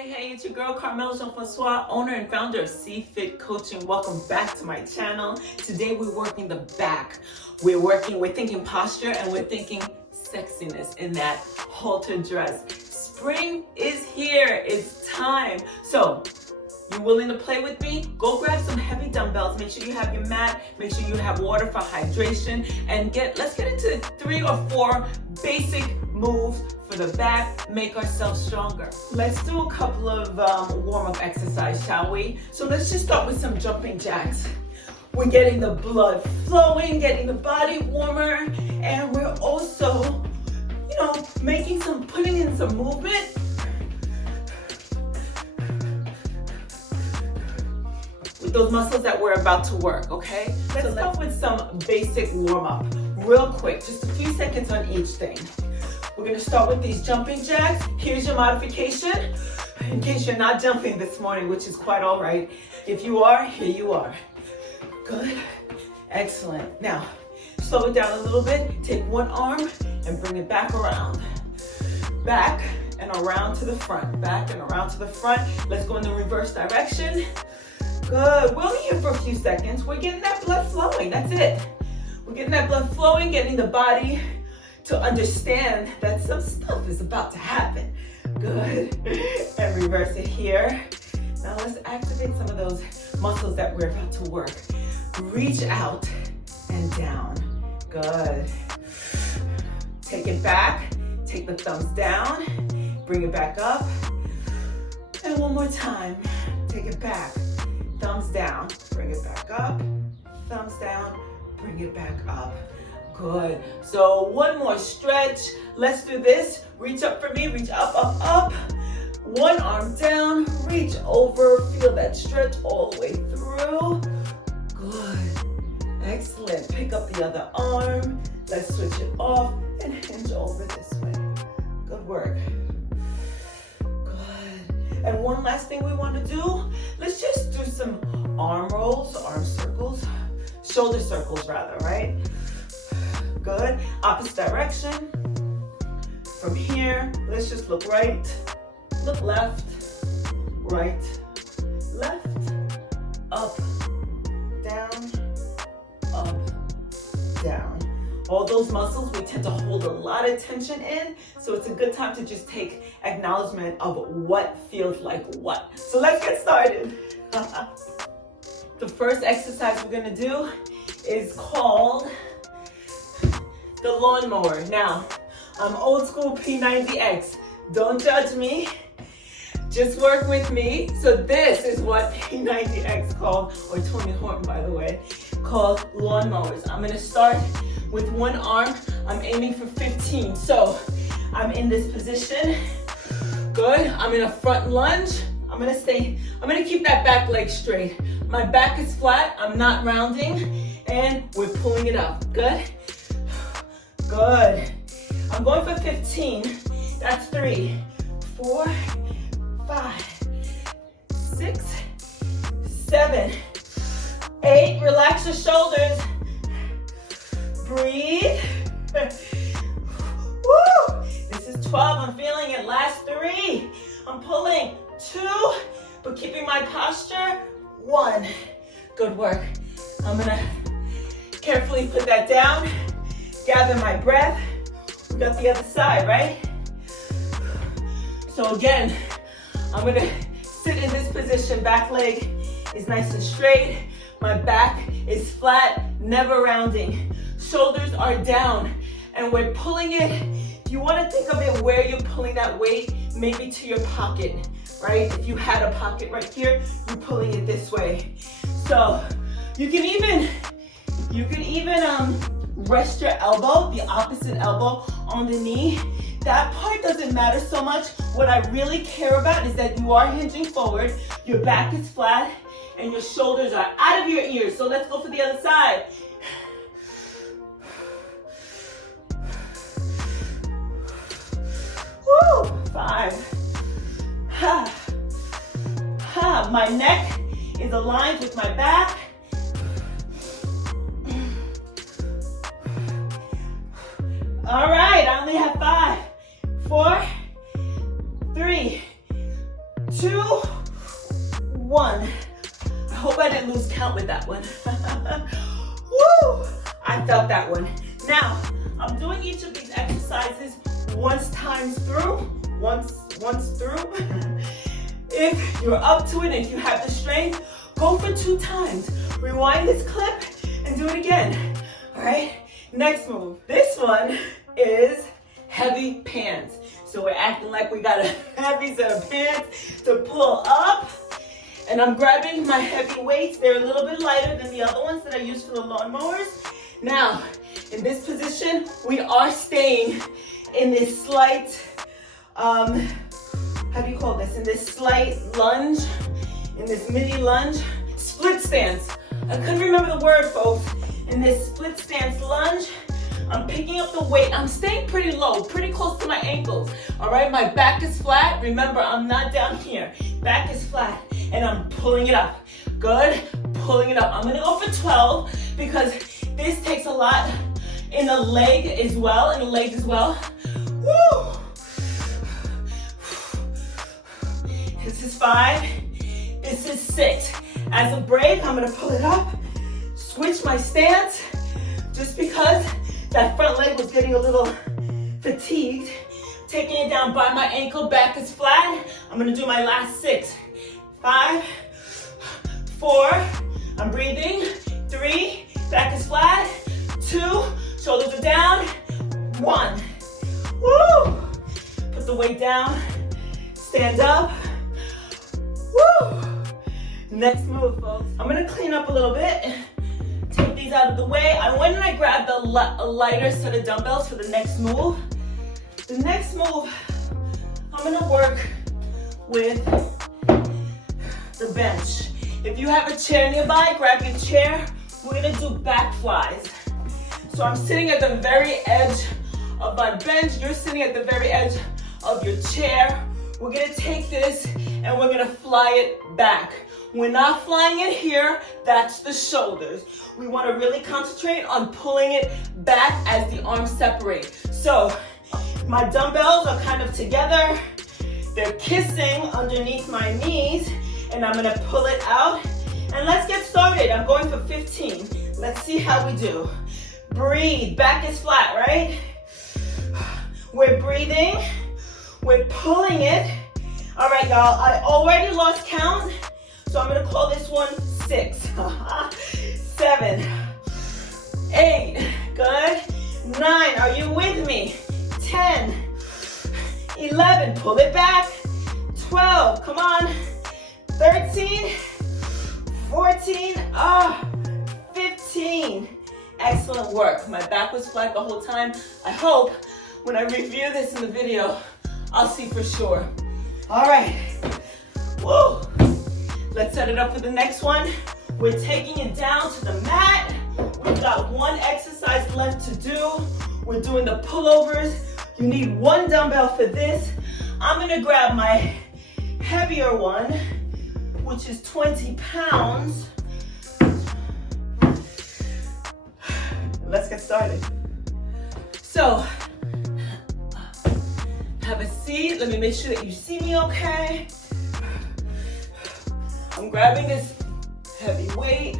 Hey, it's your girl Carmel Jean-Francois, owner and founder of C-Fit Coaching. Welcome back to my channel. Today we're working the back. We're thinking posture, and we're thinking sexiness in that halter dress. Spring is here, it's time. So, you willing to play with me? Go grab some heavy dumbbells. Make sure you have your mat. Make sure you have water for hydration. And let's get into 3 or 4 basic moves for the back. Make ourselves stronger. Let's do a couple of warm-up exercises, shall we? So let's just start with some jumping jacks. We're getting the blood flowing, getting the body warmer, and we're also, putting in some movement. With those muscles that we're about to work, okay? Let's start with some basic warm-up, real quick, just a few seconds on each thing. We're gonna start with these jumping jacks. Here's your modification, in case you're not jumping this morning, which is quite all right. If you are, here you are. Good, excellent. Now, slow it down a little bit. Take one arm and bring it back around. Back and around to the front, back and around to the front. Let's go in the reverse direction. Good, we're only here for a few seconds. We're getting that blood flowing, that's it. We're getting that blood flowing, getting the body to understand that some stuff is about to happen. Good, and reverse it here. Now let's activate some of those muscles that we're about to work. Reach out and down, good. Take it back, take the thumbs down, bring it back up. And one more time, take it back. Thumbs down, bring it back up. Thumbs down, bring it back up. Good. So one more stretch. Let's do this. Reach up for me, reach up, up, up. One arm down, reach over. Feel that stretch all the way through. Good. Excellent. Pick up the other arm. Let's switch it off and hinge over this way. Good work. And one last thing we want to do, let's just do some arm rolls, arm circles, shoulder circles rather, right? Good, opposite direction. From here, let's just look right, look left, right, left, up, down, down. All those muscles, we tend to hold a lot of tension in, so it's a good time to just take acknowledgement of what feels like what. So let's get started. The first exercise we're gonna do is called the lawnmower. Now, I'm old school P90X. Don't judge me, just work with me. So this is what P90X called, or Tony Horton by the way, called lawnmowers. I'm gonna start with one arm. I'm aiming for 15. So I'm in this position. Good. I'm in a front lunge. I'm gonna keep that back leg straight. My back is flat. I'm not rounding. And we're pulling it up. Good. Good. I'm going for 15. That's 3, 4, 5, 6, 7, 8. Relax your shoulders. Breathe. Woo! This is 12. I'm feeling it. Last 3. I'm pulling. 2, but keeping my posture. 1. Good work. I'm gonna carefully put that down. Gather my breath. We got the other side, right? So again, I'm gonna sit in this position. Back leg is nice and straight. My back is flat, never rounding. Shoulders are down, and we're pulling it. You want to think of it where you're pulling that weight, maybe to your pocket, right? If you had a pocket right here, you're pulling it this way. So you can even rest your elbow, the opposite elbow, on the knee. That part doesn't matter so much. What I really care about is that you are hinging forward, your back is flat, and your shoulders are out of your ears. So let's go for the other side. Woo! 5. Ha. Ha. My neck is aligned with my back. All right, I only have 5, 4, 3, count with that one. Woo! I felt that one. Now, I'm doing each of these exercises once through. If you're up to it, if you have the strength, go for 2 times. Rewind this clip and do it again. All right, next move. This one is heavy pants. So we're acting like we got a heavy set of pants to pull up. And I'm grabbing my heavy weights. They're a little bit lighter than the other ones that I use for the lawnmowers. Now, in this position, we are staying in this slight, how do you call this? In this slight lunge, in this midi lunge, split stance. I couldn't remember the word, folks. In this split stance lunge, I'm picking up the weight. I'm staying pretty low, pretty close to my ankles. All right, my back is flat. Remember, I'm not down here. Back is flat, and I'm pulling it up. Good, pulling it up. I'm gonna go for 12 because this takes a lot in the leg as well, Woo! This is 5, this is 6. As a break, I'm gonna pull it up, switch my stance, just because that front leg was getting a little fatigued. Taking it down by my ankle, back is flat. I'm gonna do my last 6. 5, 4, I'm breathing. 3, back is flat. 2, shoulders are down. 1, woo! Put the weight down, stand up. Woo! Next move, folks. I'm gonna clean up a little bit. Take these out of the way. I went and I grabbed a lighter set of dumbbells for the next move. The next move, I'm gonna work with the bench. If you have a chair nearby, grab your chair. We're gonna do back flies. So I'm sitting at the very edge of my bench. You're sitting at the very edge of your chair. We're gonna take this and we're gonna fly it back. We're not flying it here, that's the shoulders. We wanna really concentrate on pulling it back as the arms separate. So my dumbbells are kind of together. They're kissing underneath my knees, and I'm gonna pull it out. And let's get started. I'm going for 15. Let's see how we do. Breathe, back is flat, right? We're breathing, we're pulling it. All right, y'all, I already lost count, so I'm gonna call this one 6. 7, 8, good. 9, are you with me? 10, 11, pull it back. 12, come on. 13, 14, 15. Excellent work. My back was flat the whole time. I hope when I review this in the video, I'll see for sure. All right, woo. Let's set it up for the next one. We're taking it down to the mat. We've got 1 exercise left to do. We're doing the pullovers. You need 1 dumbbell for this. I'm gonna grab my heavier one, which is 20 pounds. Let's get started. So, have a seat. Let me make sure that you see me okay. I'm grabbing this heavy weight.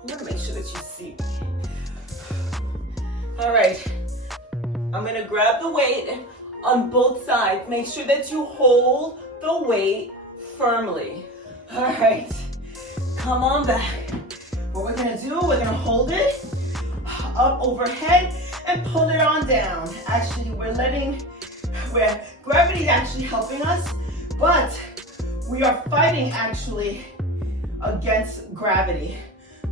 I'm gonna make sure that you see me. All right, I'm gonna grab the weight on both sides. Make sure that you hold the weight firmly. All right, come on back. What we're gonna do, we're gonna hold it up overhead and pull it on down. Actually, where gravity is actually helping us, but we are fighting actually against gravity.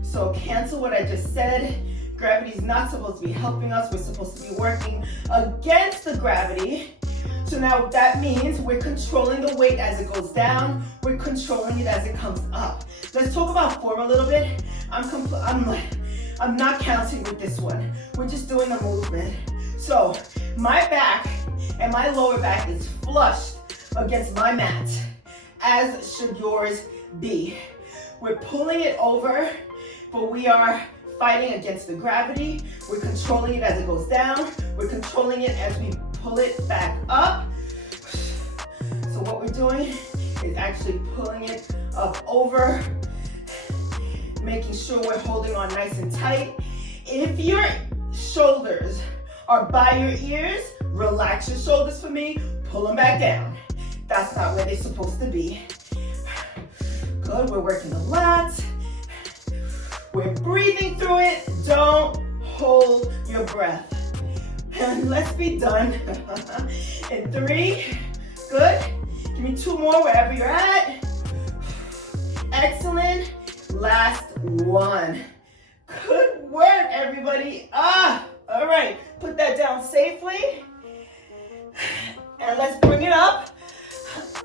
So cancel what I just said. Gravity is not supposed to be helping us. We're supposed to be working against the gravity. So now that means we're controlling the weight as it goes down. We're controlling it as it comes up. Let's talk about form a little bit. I'm not counting with this one. We're just doing the movement. So my back and my lower back is flushed against my mat, as should yours be. We're pulling it over, but we are fighting against the gravity. We're controlling it as it goes down. We're controlling it as we pull it back up. So what we're doing is actually pulling it up over. making sure we're holding on nice and tight. If your shoulders are by your ears, relax your shoulders for me, pull them back down. That's not where they're supposed to be. Good, we're working the lats. We're breathing through it. Don't hold your breath. And let's be done in 3. Good. Give me 2 more wherever you're at. Excellent. Last 1. Good work, everybody. All right. Put that down safely. And let's bring it up.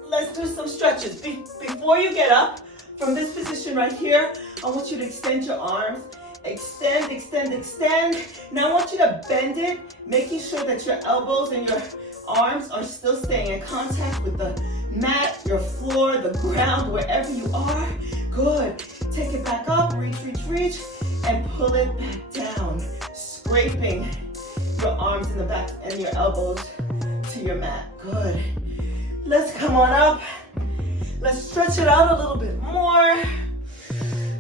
Let's do some stretches. Before you get up from this position right here, I want you to extend your arms. Extend, extend, extend. Now I want you to bend it, making sure that your elbows and your arms are still staying in contact with the mat, your floor, the ground, wherever you are. Good. Take it back up, reach, reach, reach, and pull it back down. Scraping your arms in the back and your elbows to your mat. Good. Let's come on up. Let's stretch it out a little bit more.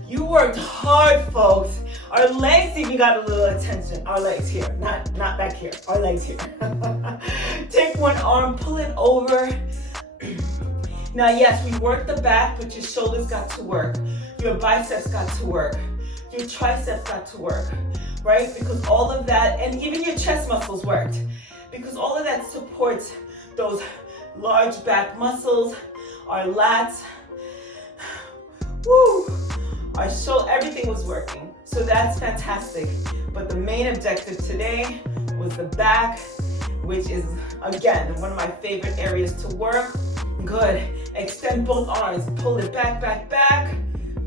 You worked hard, folks. Our legs even got a little attention. Our legs here, not back here. Our legs here. Take one arm, pull it over. Now, yes, we worked the back, but your shoulders got to work. Your biceps got to work. Your triceps got to work, right? Because all of that, and even your chest muscles worked. Because all of that supports those large back muscles, our lats. Woo! Our shoulder, everything was working. So that's fantastic. But the main objective today was the back, which is, again, one of my favorite areas to work. Good. Extend both arms. Pull it back, back, back.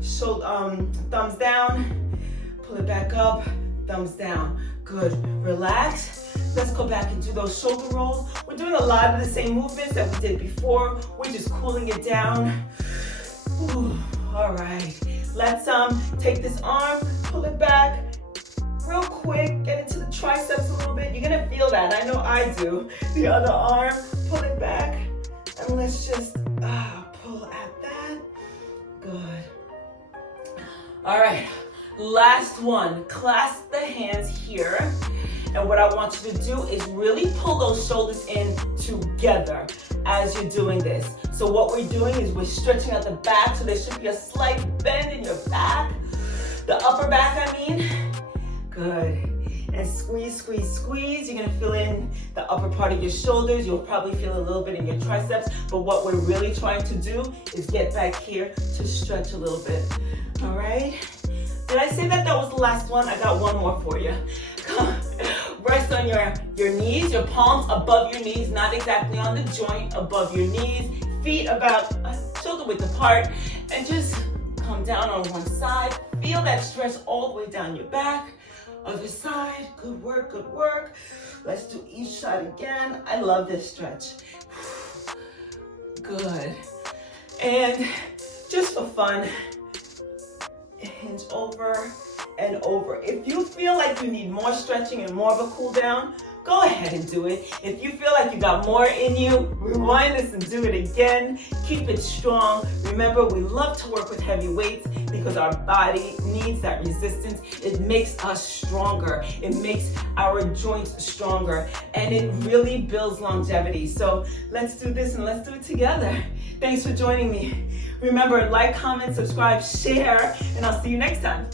Shoulder, thumbs down. Pull it back up. Thumbs down. Good. Relax. Let's go back and do those shoulder rolls. We're doing a lot of the same movements that we did before. We're just cooling it down. Ooh, all right. Let's take this arm, pull it back real quick, get into the triceps a little bit. You're gonna feel that, I know I do. The other arm, pull it back, and let's just pull at that. Good. All right, last one. Clasp the hands here. And what I want you to do is really pull those shoulders in together as you're doing this. So what we're doing is we're stretching out the back, so there should be a slight bend in your back. The upper back, I mean. Good. And squeeze, squeeze, squeeze. You're gonna feel in the upper part of your shoulders. You'll probably feel a little bit in your triceps, but what we're really trying to do is get back here to stretch a little bit. All right? Did I say that was the last one? I got one more for you. Come. Rest on your knees, your palms above your knees, not exactly on the joint, above your knees, feet about shoulder width apart, and just come down on one side. Feel that stretch all the way down your back. Other side, good work, good work. Let's do each side again. I love this stretch. Good. And just for fun, hinge over and over. If you feel like you need more stretching and more of a cool down, go ahead and do it. If you feel like you got more in you, rewind this and do it again. Keep it strong. Remember, we love to work with heavy weights because our body needs that resistance. It makes us stronger. It makes our joints stronger, and it really builds longevity. So let's do this and let's do it together. Thanks for joining me. Remember, like, comment, subscribe, share, and I'll see you next time.